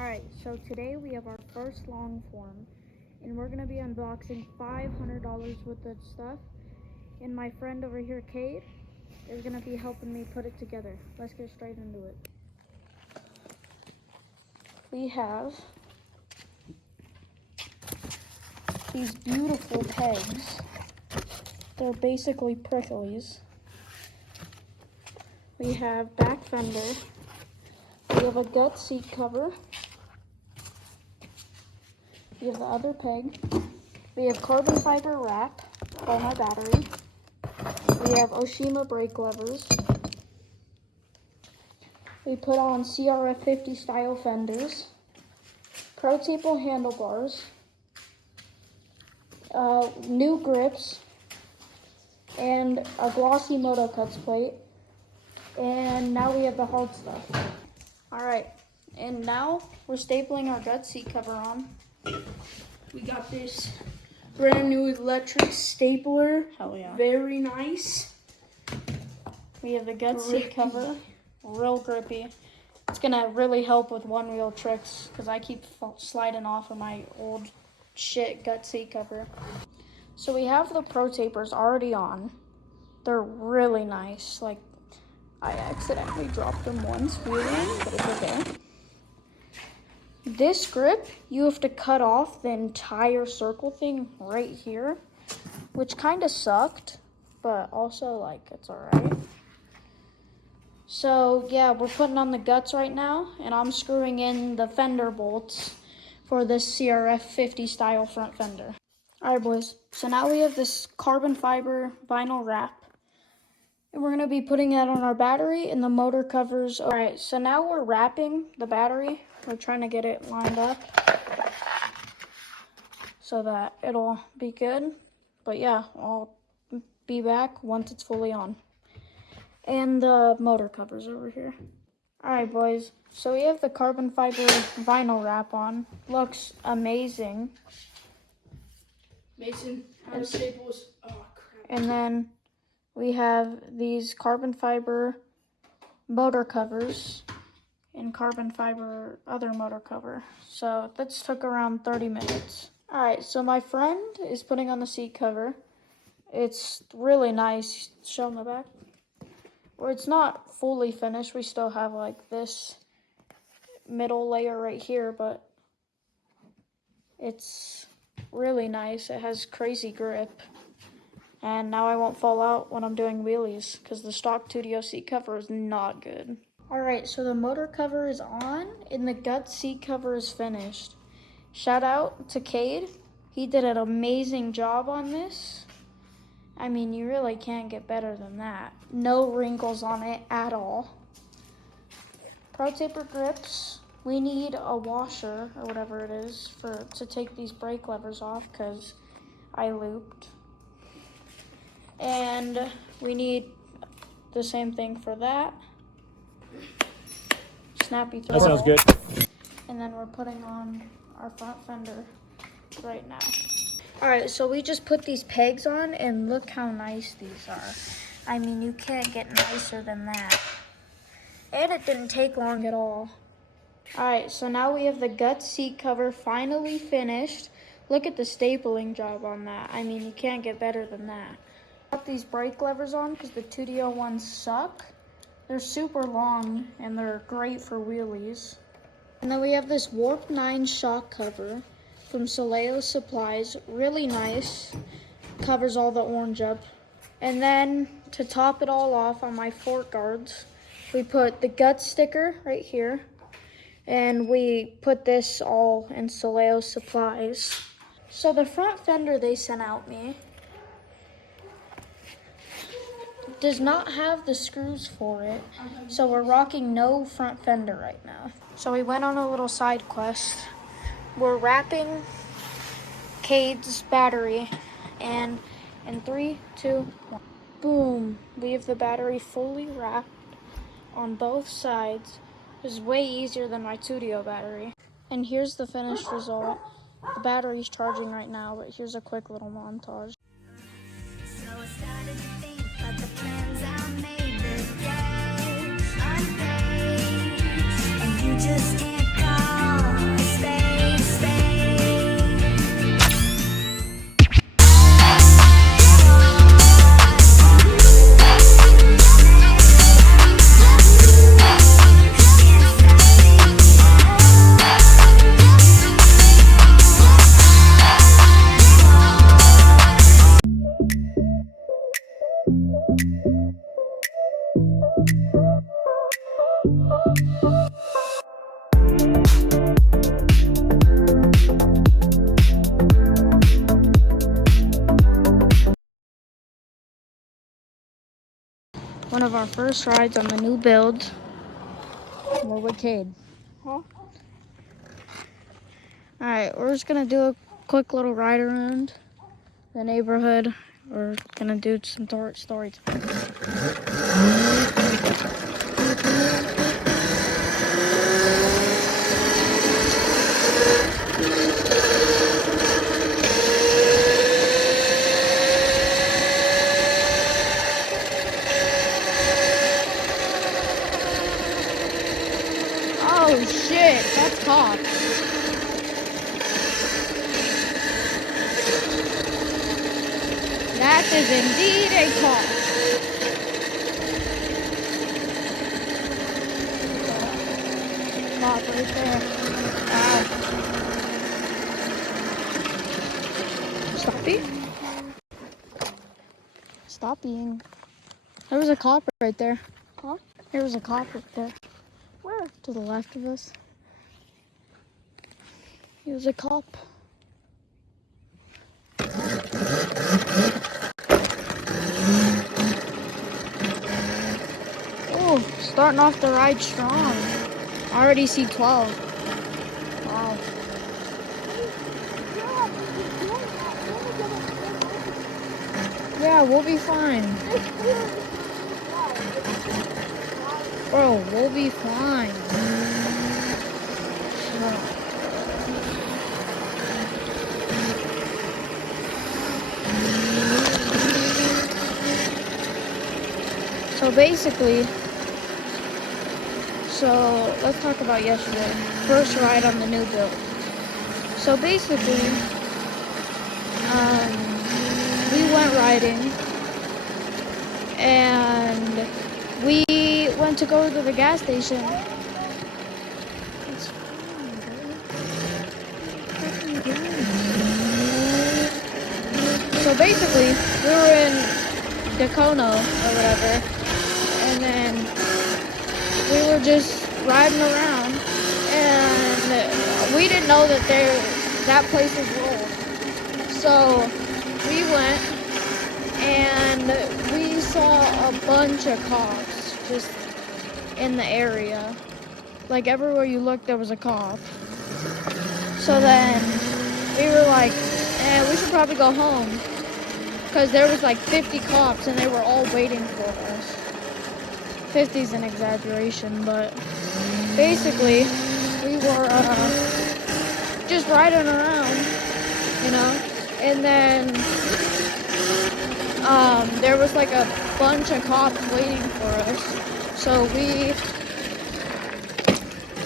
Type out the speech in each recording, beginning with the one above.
Alright, so today we have our first long form, and we're going to be unboxing $500 worth of stuff, and my friend over here, Cade, is going to be helping me put it together. Let's get straight into it. We have these beautiful pegs. They're basically pricklies. We have back fender. We have a gut seat cover. We have the other peg. We have carbon fiber wrap for my battery. We have Oshima brake levers. We put on CRF 50 style fenders. Pro Taper handlebars. New grips. And a glossy Moto Cuts plate. And now we have the hard stuff. Alright, and now we're stapling our gut seat cover on. We got this brand new electric stapler. Hell yeah. Very nice. We have the gut seat cover. Real grippy. It's gonna really help with one wheel tricks because I keep sliding off of my old shit gut seat cover. So we have the Pro Tapers already on. They're really nice. Like, I accidentally dropped them once, really, but it's okay. This grip, you have to cut off the entire circle thing right here, which kind of sucked, but also, like, it's alright. So, yeah, we're putting on the guts right now, and I'm screwing in the fender bolts for this CRF 50 style front fender. Alright, boys, so now we have this carbon fiber vinyl wrap. And we're going to be putting that on our battery and the motor covers. All right, so now we're wrapping the battery. We're trying to get it lined up so that it'll be good. But yeah, I'll be back once it's fully on. And the motor covers over here. All right, boys. So we have the carbon fiber vinyl wrap on. Looks amazing. Mason, how to staples? Oh, crap. And then we have these carbon fiber motor covers and carbon fiber other motor cover. So this took around 30 minutes. All right, so my friend is putting on the seat cover. It's really nice. Show them the back. Well, it's not fully finished. We still have like this middle layer right here, but it's really nice. It has crazy grip. And now I won't fall out when I'm doing wheelies because the stock Tuttio seat cover is not good. Alright, so the motor cover is on and the gut seat cover is finished. Shout out to Cade. He did an amazing job on this. I mean, you really can't get better than that. No wrinkles on it at all. Pro Taper grips. We need a washer or whatever it is to take these brake levers off because I looped. And we need the same thing for that. Snappy throw. That sounds good. And then we're putting on our front fender right now. All right, so we just put these pegs on and look how nice these are. I mean, you can't get nicer than that. And it didn't take long at all. All right, so now we have the gut seat cover finally finished. Look at the stapling job on that. I mean, you can't get better than that. Got these brake levers on because the Tuttio ones suck. They're super long and they're great for wheelies. And then we have this Warp 9 shock cover from Soleil Supplies. Really nice. Covers all the orange up. And then to top it all off on my fork guards, we put the gut sticker right here. And we put this all in Soleil Supplies. So the front fender they sent out me does not have the screws for it, so we're rocking no front fender right now. So we went on a little side quest. We're wrapping Cade's battery, and in 3, 2, 1, boom, we have the battery fully wrapped on both sides. This is way easier than my Tuttio battery. And here's the finished result. The battery's charging right now, but here's a quick little montage. So I started to think about the plans I made the day unpaid, and you just can't call. One of our first rides on the new build. We're with Cade. Huh? Alright, we're just gonna do a quick little ride around the neighborhood. We're gonna do some story time. Oh shit, that's cops. That is indeed a cop. Cop right there. Wow. Stoppy? Stopping. There was a cop right there. Huh? There was a cop right there. Where? To the left of us. He was a cop. Oh, starting off the ride strong. I already see 12. Wow. Yeah, we'll be fine. Bro, we'll be fine. So basically, let's talk about yesterday. First ride on the new build. So basically, we went riding and we went to go to the gas station. It's fine, bro. So basically, we were in Dacono or whatever, and then we were just riding around, and we didn't know that that place was rolled. So we went, and we saw a bunch of cops just in the area. Like everywhere you looked, there was a cop. So then we were like, we should probably go home. Because there was like 50 cops and they were all waiting for us. 50 is an exaggeration, but basically we were just riding around, you know, and then there was like a bunch of cops waiting for us. So we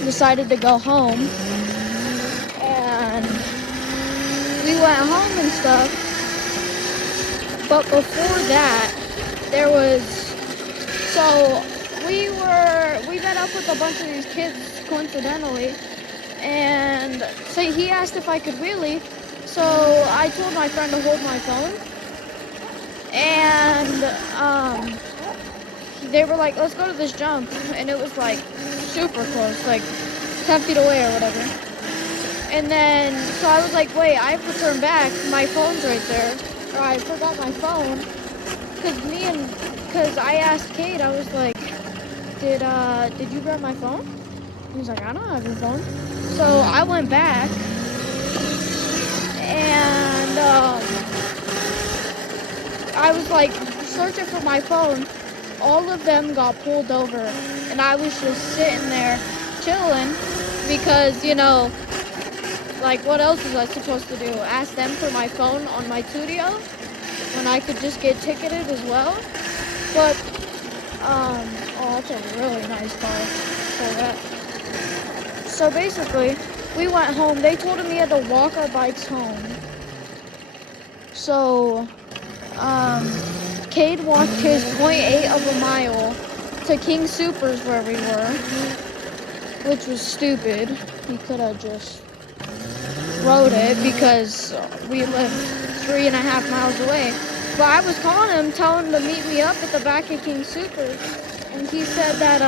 decided to go home, and we went home and stuff. But before that, we met up with a bunch of these kids coincidentally, and so he asked if I could wheelie, so I told my friend to hold my phone, and they were like, let's go to this jump, and it was like super close, like 10 feet away or whatever. And then, so I was like, wait, I have to turn back, my phone's right there. Or I forgot my phone, because I asked Kate, I was like, did you grab my phone? He was like, I don't have your phone. So I went back, and I was like searching for my phone. All of them got pulled over, and I was just sitting there chilling, because, you know, like, what else was I supposed to do? Ask them for my phone on my tuttio when I could just get ticketed as well? But, oh, that's a really nice car for that. So basically, we went home. They told him we had to walk our bikes home. So, Cade walked his 0.8 of a mile to King Soopers where we were, which was stupid. He could have just rode it because we live 3.5 miles away. But I was calling him, telling him to meet me up at the back of King Soopers, and he said that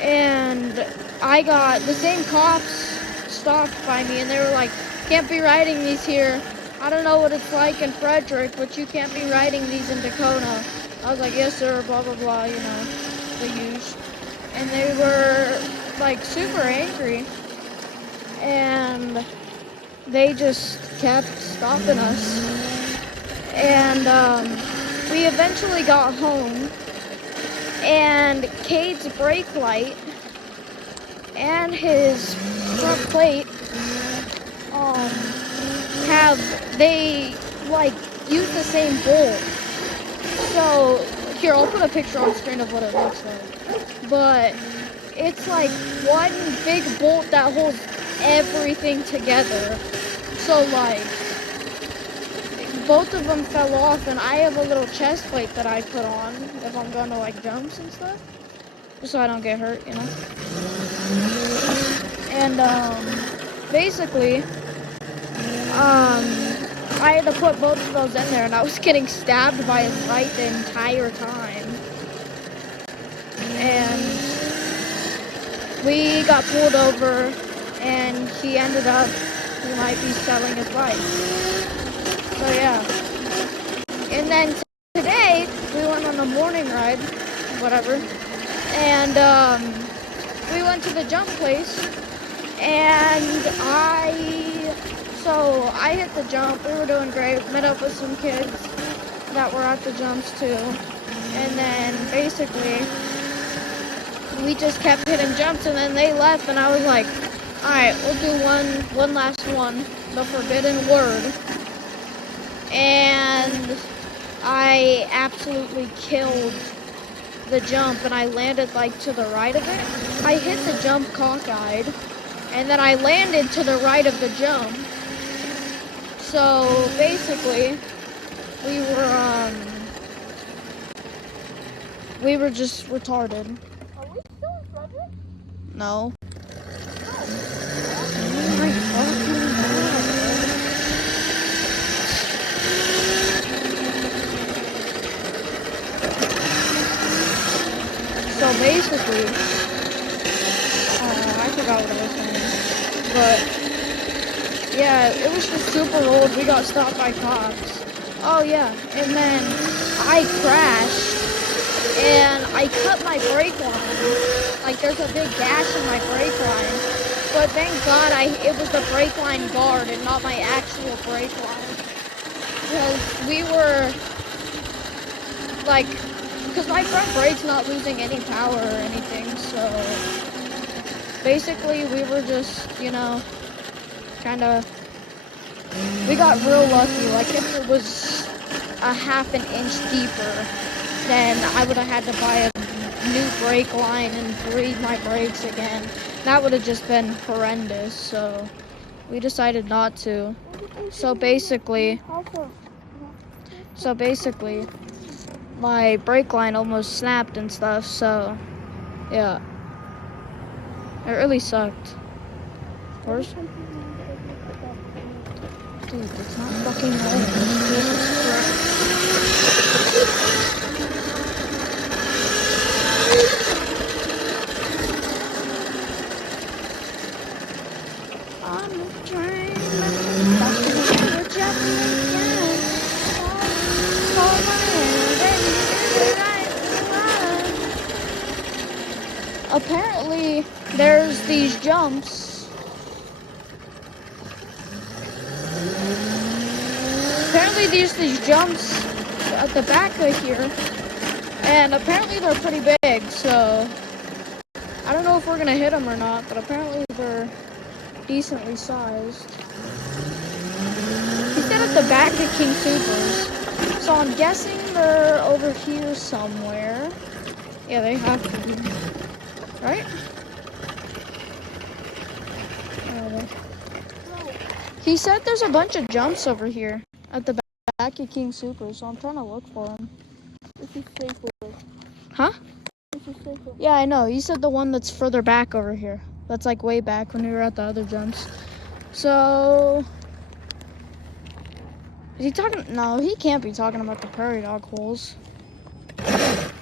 and the same cops stopped by me, and they were like, can't be riding these here. I don't know what it's like in Frederick, but you can't be riding these in Dakota. I was like, yes, sir, blah, blah, blah, you know, the huge. And they were, like, super angry. And they just kept stopping us. And we eventually got home. And Cade's brake light and his front plate they like use the same bolt. So here, I'll put a picture on screen of what it looks like. But it's like one big bolt that holds everything together. So like both of them fell off, and I have a little chest plate that I put on if I'm going to like jumps and stuff, just so I don't get hurt, you know. And basically I had to put both of those in there, and I was getting stabbed by his light the entire time. And we got pulled over, and he ended up, he might be selling his light. So yeah. And then today, we went on a morning ride, whatever, and we went to the jump place, and I hit the jump. We were doing great. Met up with some kids that were at the jumps too. And then basically, we just kept hitting jumps, and then they left, and I was like, all right, we'll do one last one, the forbidden word. And I absolutely killed the jump, and I landed like to the right of it. I hit the jump cockeyed, and then I landed to the right of the jump. So basically, we were just retarded. Are we still in Frederick? No. Oh my fucking God. So basically, I forgot what I was saying, but yeah, it was just super old. We got stopped by cops. Oh yeah, and then I crashed, and I cut my brake line. Like there's a big gash in my brake line, but thank God it was the brake line guard and not my actual brake line. Because we were like, because my front brake's not losing any power or anything, so basically we were just, you know, we got real lucky. Like if it was a half an inch deeper, then I would have had to buy a new brake line and breathe my brakes again. That would have just been horrendous, so we decided not to. So basically, my brake line almost snapped and stuff, so yeah. It really sucked. Where's... Dude, it's not fucking right. Jesus Christ. On the train, back to the Japanese again. Oh my God, apparently, there's these jumps. Apparently there's these jumps at the back of here, and apparently they're pretty big, so I don't know if we're gonna hit them or not, but apparently they're decently sized. He said at the back of King Supers, so I'm guessing they're over here somewhere. Yeah, they have to be, right? Where are they? He said there's a bunch of jumps over here at the back of King Super, so I'm trying to look for them. This is safer. Huh? This is safer. Yeah, I know. He said the one that's further back over here. That's like way back when we were at the other jumps. So, is he talking? No, he can't be talking about the prairie dog holes. Isn't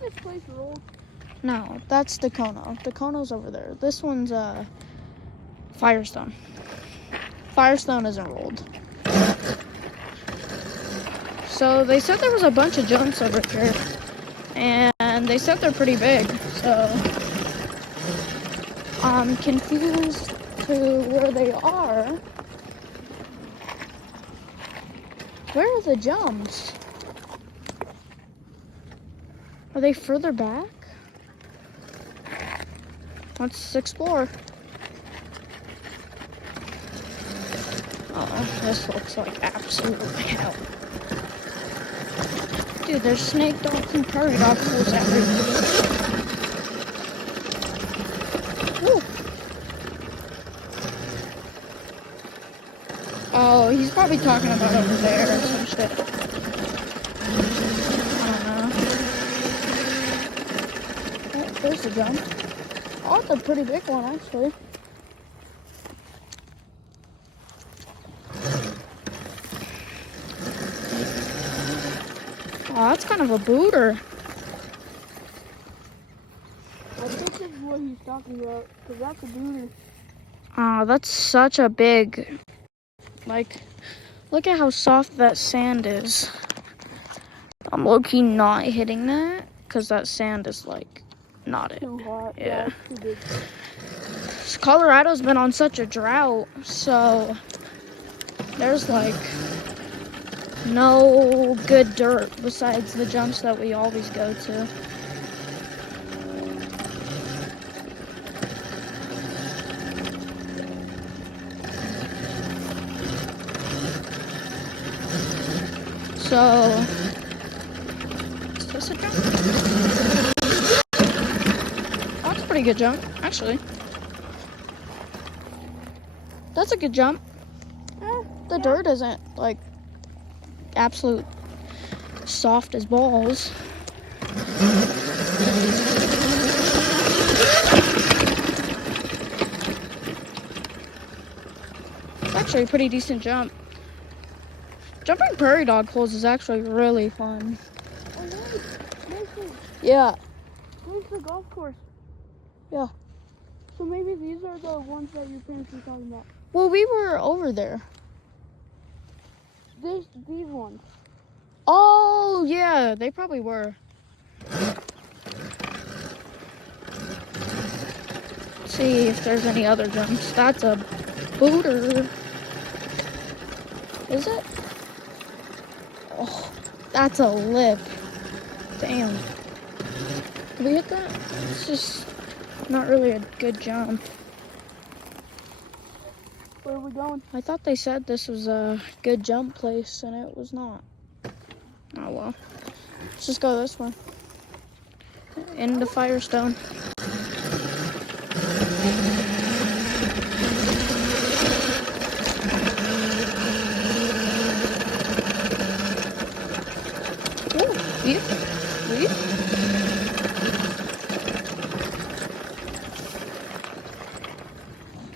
this place rules? No, that's Dacono. Dacono's over there. This one's Firestone. Firestone isn't rolled. So they said there was a bunch of jumps over here. And they said they're pretty big. So I'm confused to where they are. Where are the jumps? Are they further back? Let's explore. Oh, this looks like absolute hell. Dude, there's snake dogs and prairie dog pools everywhere. Woo. Oh, he's probably talking about over there or some shit. I don't know. Oh, there's the jump. Oh, it's a pretty big one, actually. Oh, that's kind of a booter. I think this is what he's talking about, because that's a booter. Oh, that's such a big... Like, look at how soft that sand is. I'm low-key not hitting that, because that sand is, like, not it. Too hot. Yeah. It's too big. Colorado's been on such a drought, so there's like no good dirt besides the jumps that we always go to. So, is this a jump? Oh, that's a pretty good jump, actually. That's a good jump. The dirt isn't like absolute soft as balls. It's actually a pretty decent jump. Jumping prairie dog holes is actually really fun. Oh, wait. Mason, Yeah. where's the golf course? Yeah. So maybe these are the ones that your parents were talking about. Well, we were over there. These ones. Oh, yeah, they probably were. Let's see if there's any other jumps. That's a booter. Is it? Oh, that's a lip. Damn. Did we hit that? It's just not really a good jump. Where are we going? I thought they said this was a good jump place, and it was not. Oh well. Let's just go this way. Into Firestone. Ooh, weed. Weed.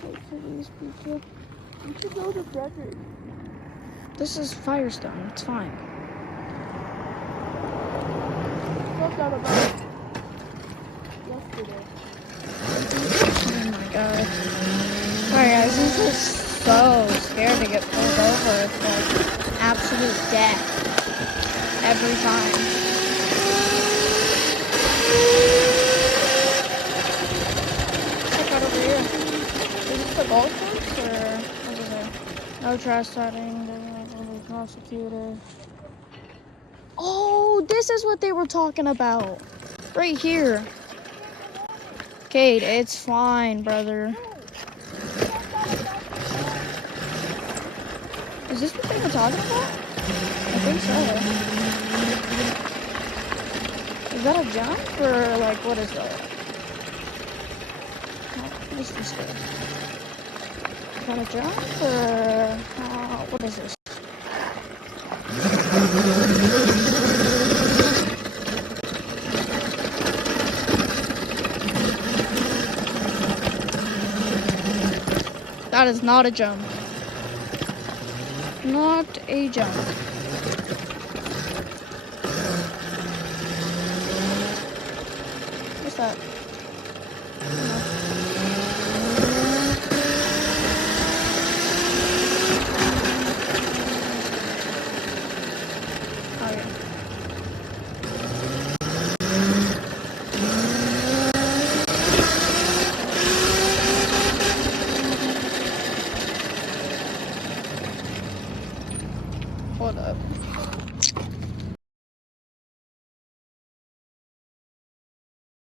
Wait for these people. We should go to Frederick. This is Firestone. It's fine. Spoke out about it yesterday. Oh my god. Sorry guys, I'm just so scared to get pulled over. It's like absolute death. Every time. Check out over here. Is this the golf course or what is it? No trespassing, they're going to be prosecuted. Oh, this is what they were talking about. Right here. Kate, it's fine, brother. Is this what they were talking about? I think so. Is that a jump or like what is that? What is this thing? Is that a jump or what is this? That is not a jump. Not a jump. This that,